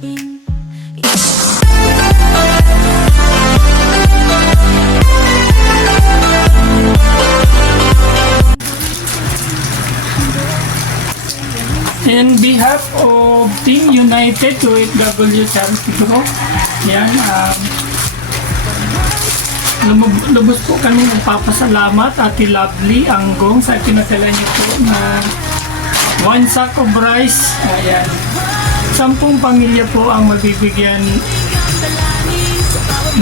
pagkain. In behalf of Team United OFW Charity Group, yan, lubos po kami nagpapasalamat Ate Lovely Anggong sa pinadala niyo po na 1 sack of rice. Ayan. 10 pamilya po ang mabibigyan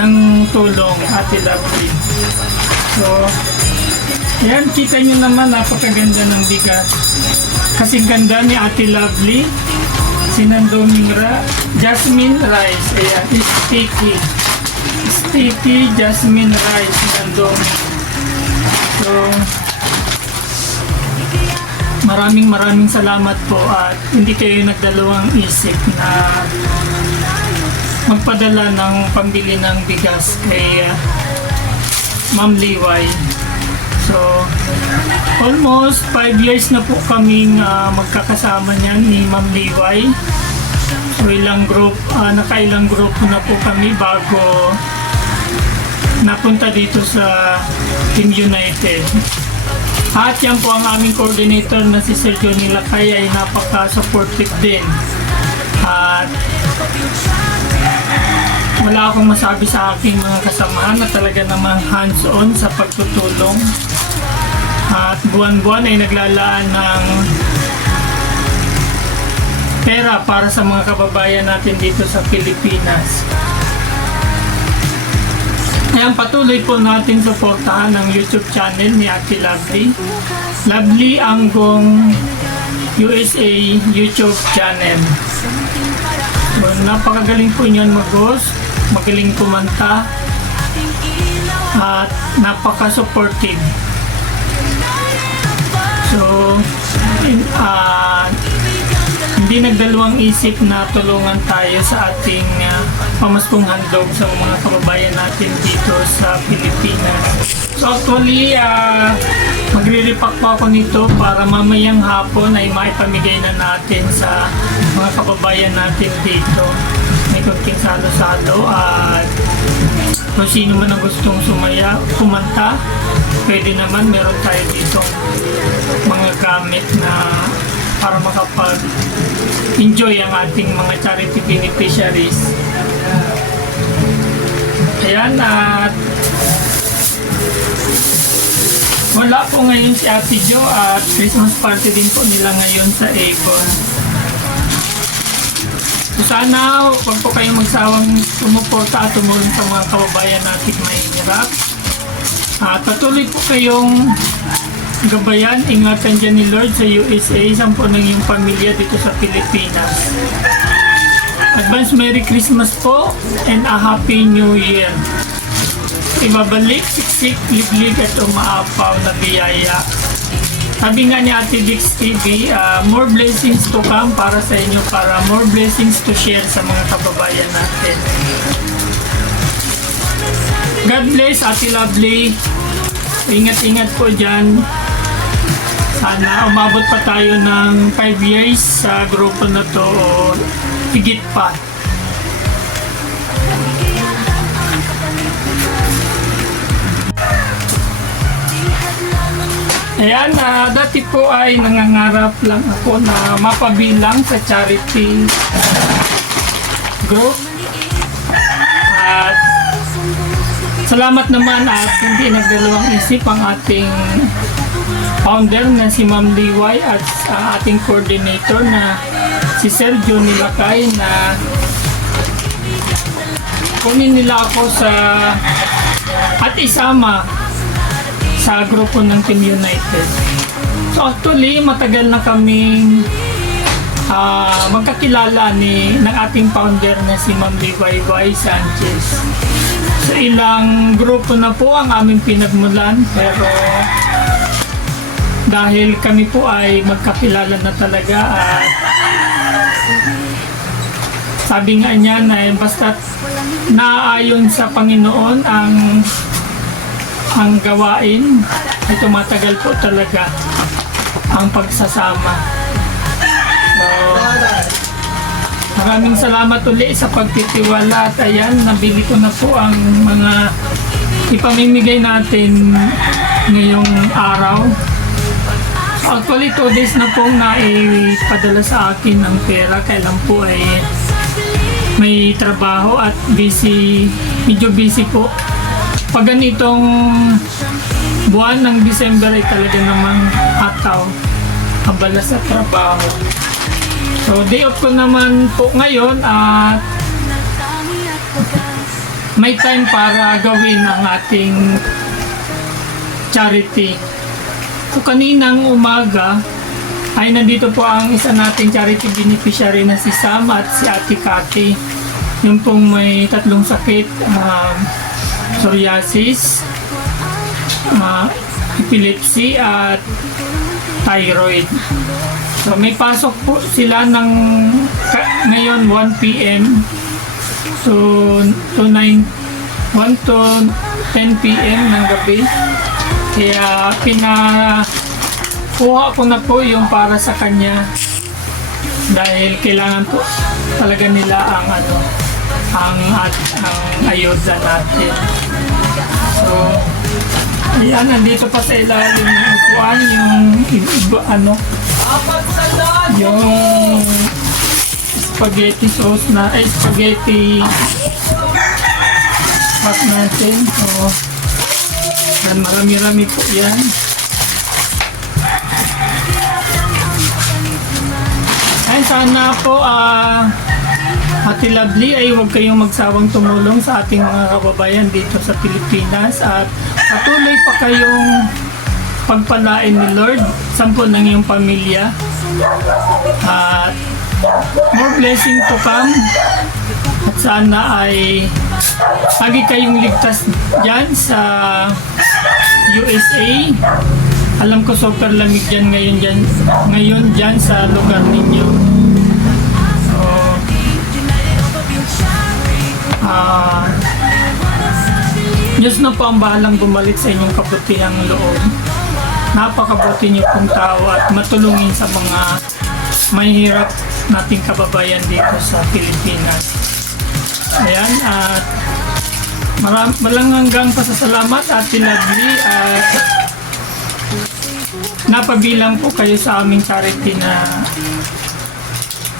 ng tulong, Ate Lovely. So, ayan, kita nyo naman, napakaganda ng bigas. Kasi ganda ni Ate Lovely, sinandoming jasmine rice. Ayan, sticky. Sticky jasmine rice, sinandoming. So, maraming salamat po at hindi kayo nagdalawang isip na magpadala ng pambili ng bigas kay Ma'am Liway. So, almost 5 years na po kaming magkakasama niyan ni Ma'am Liway. So, nakailang group na po kami bago napunta dito sa Team United. At yan po ang aming coordinator na si Sir Johnny Lakay ay napaka-supportive din. At wala akong masabi sa aking mga kasamahan na talaga namang hands-on sa pagtutulong. At buwan-buwan ay naglalaan ng pera para sa mga kababayan natin dito sa Pilipinas. Ayan, patuloy po natin suportahan ang YouTube channel ni Ate Lovely. Lovely Anggong USA YouTube channel. So, napakagaling po niyan mag-host, magaling kumanta, at napaka-supportive. So, hindi nagdalawang isip na tulungan tayo sa ating pamaskong handog sa mga kababayan natin dito sa Pilipinas. So actually, magre-repack po ako nito para mamayang hapon ay maipamigay na natin sa mga kababayan natin dito. May konting salo-salo at kung sino man ang gustong kumanta, pwede naman, meron tayo dito mga gamit na para makapag-enjoy ang ating mga charity beneficiaries. Ayan, at wala po ngayon si Ate Jo at Christmas party din po nila ngayon sa Avon. So sana huwag po kayong magsawang sumuporta at tumulong sa mga kababayan natin mahihirap. At patuloy po kayong gabayan, ingatan dyan ni Lord sa USA, sampo ng iyong pamilya dito sa Pilipinas. Advance Merry Christmas po and a Happy New Year. Ibabalik, siksik, liglig at umaapaw na biyaya. Sabi nga ni Ate Dix TV, more blessings to come para sa inyo, para more blessings to share sa mga kababayan natin. God bless, Ate Lovely. Ingat-ingat po dyan. Sana umabot pa tayo ng 5 years sa grupo na to o higit pa. Ayan, dati po ay nangangarap lang ako na mapabilang sa charity group. At salamat naman at hindi nagdalawang isip ang ating founder na si Ma'am Liway at ating coordinator na si Sir Johnny Lakay na kunin nila ako at isama sa grupo ng Team United. So actually, matagal na kaming magkakilala ng ating founder na si Ma'am Liway Sanchez. So ilang grupo na po ang aming pinagmulan, pero dahil kami po ay magkakilala na talaga at sabi nga niya na basta naaayon sa Panginoon ang gawain ay tumatagal po talaga ang pagsasama. So, Maraming salamat uli sa pagtitiwala at ayan, nabili ko na po ang mga ipamimigay natin ngayong araw. Actually, 2 days na pong naipadala sa akin ang pera. Kailan po ay may trabaho at busy, medyo busy po. Pag ganitong buwan ng December ay talaga namang ataw, abala sa trabaho. So, day off ko naman po ngayon at may time para gawin ang ating charity. So, kaninang umaga ay nandito po ang isa nating charity beneficiary na si Sam at si Ate Cathy. Yung pong may 3 sakit, psoriasis, epilepsy at thyroid. So may pasok po sila ng ngayon 1 p.m. So 1 to 10 p.m. ng gabi. Kaya pinakuha ko na po yung para sa kanya dahil kailangan po talaga nila ang ayuda natin. So ayan, nandito pa sa ilalim ng upuan yung spaghetti sauce spaghetti sauce natin. So yan, marami-rami po yan. Ay, sana po Ate Lovely ay huwag kayong magsawang tumulong sa ating mga kababayan dito sa Pilipinas at patuloy pa kayong pagpalain ni Lord, 10 ng iyong pamilya at more blessing to come at sana ay lagi kayong ligtas dyan sa USA. Alam ko super lamig dyan ngayon dyan sa lugar ninyo. Diyos na po ang bahalang bumalik sa inyong kabutihang loob. Napakabuti niyo pong tao at matulungin sa mga mahihirap nating kababayan dito sa Pilipinas. Ayan, at malang hanggang pasasalamat Ate Lovely at napabilang po kayo sa aming charity na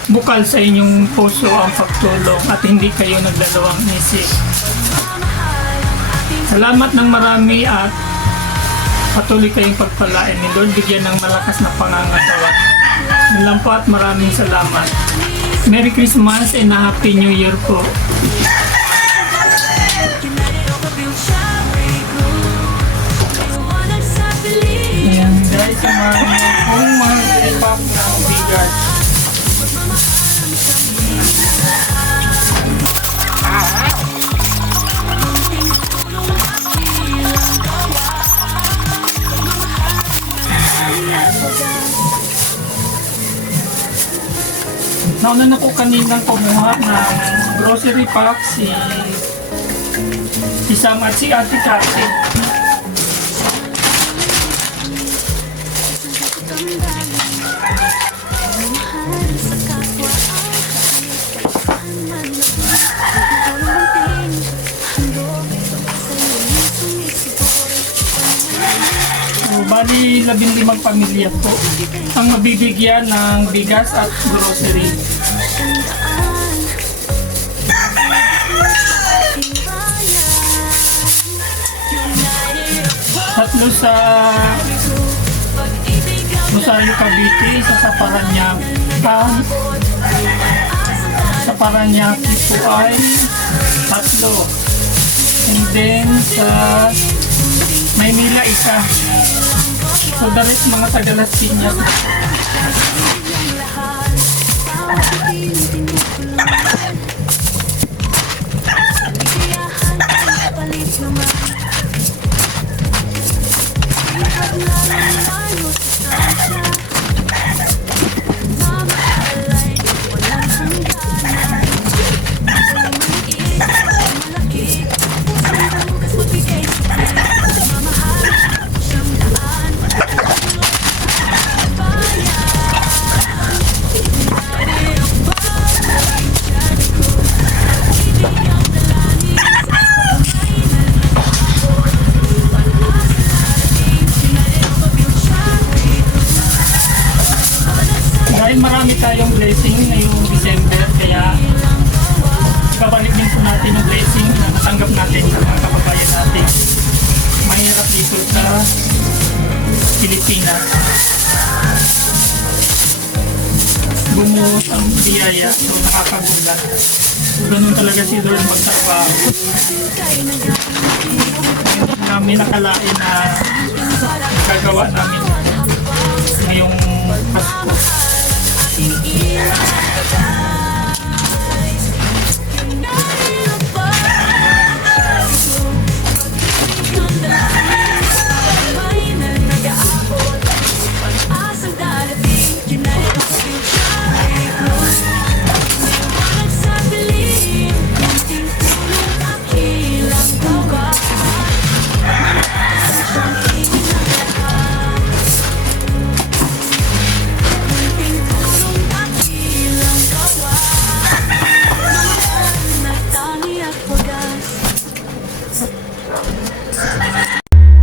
bukal sa inyong puso ang pagtulong at hindi kayo nagdalawang isip. Salamat ng marami at patuloy kayong pagpalain ni Lord, bigyan ng malakas na pangangatawan. Yun lang po at maraming salamat. Merry Christmas and a Happy New Year po. Ayan guys, kung mga ipak ng bigas. Nauna na ko kaninang kumuha ng grocery pack si Sam at si Ate Cathy. So, bali 15 pamilya po ang mabibigyan ng bigas at grocery. Tatlo sa Rosario, Cavite, isa sa Paranaque po ay 3. And then sa Maynila isa. So the rest mga taga Las Piñas. Pilipinas. Bumuhos ang biyaya, so nakakagulat. So, ganun talaga si Lord magtrabaho. Hindi namin nakalain na gagawa namin ngayong Pasko.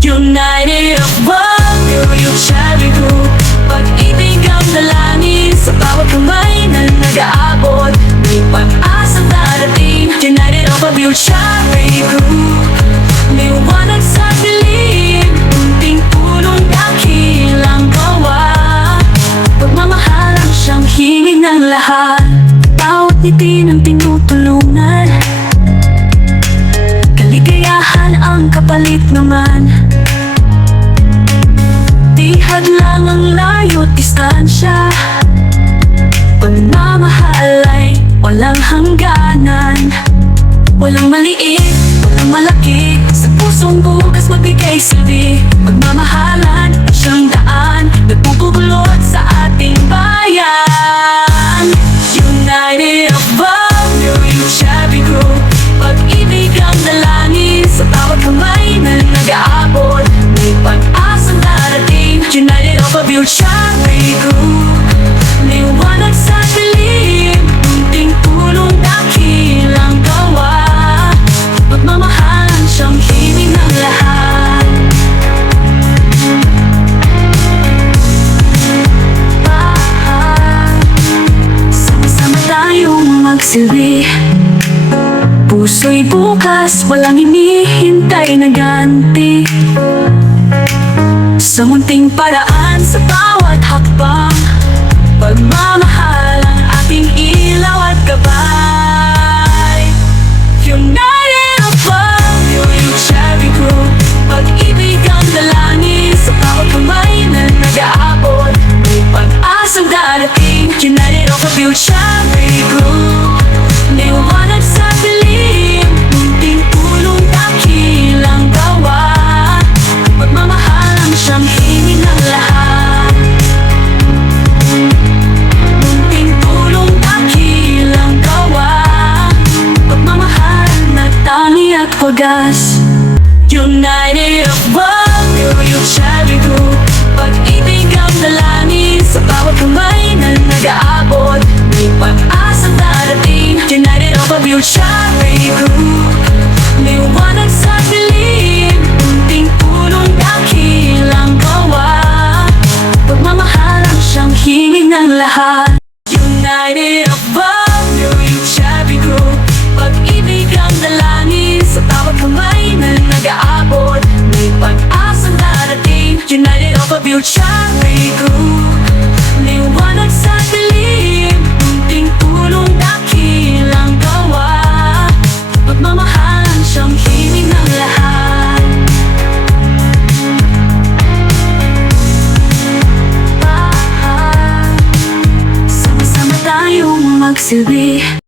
United above, you shall be good. Pag-ibig ang dalangin sa bawat kamay na nag-aabot. May pag-asang darating. United above, you shall be good. Liwanag sa dilim, kunting tulong dakilang gawa. Pagmamahalan siyang hingin ng lahat. Bawat ngiti ng tinutulungan, kaligayahan ang kapalit naman. Di hadlang ang layo't distansya, pagmamahal ay walang hangganan. Walang maliit, walang malaki, sa pusong bukas magbigay silbi. Pagmamahalan ay siyang daan, nagpupulot sa ating bayan. United above, you shall be good. Pag-ibig ang dalangin sa bawat kamay na nag-aabot. May pag-asang darating. United above, you shall be good. Liwanag sa dilim, kunting tulong dakilang gawa. Pagmamahalan siyang himig ng lahat. Sama-sama tayong magsilbi. Puso'y bukas, walang hinihintay na ganti. Sa munting paraan, sa bawat hakbang, pagmamahal ang ating ilaw at gabay. United above, you shall be good. Pag-ibig ang dalangin sa bawat kamay na nag-aabot. May pag-asang darating. United above, you shall be good. Liwanag sa dilim, munting tulong dakilang gawa. Pagmamahal ang siyang hingin ng lahat. Munting tulong dakilang gawa. Pagmamahal na tangi at wagas. United above, you shall be good. Pag-ibig ang dalangin sa bawat kamay na nag-aabot. May pag-asang darating. United above, you shall be good. Liwanag sa dilim, kunting tulong dakilang gawa. Pagmamahal ang siyang hingin ng lahat. United above, you shall be good. Pag-ibig ang dalangin sa bawat kamay na nag-aabot. May pag-asang darating. United above, you shall be good. Liwanag sa dilim, kunting tulong dakilang gawa. Pagmamahal ang siyang himig ng lahat. Sama-sama tayong magsilbi.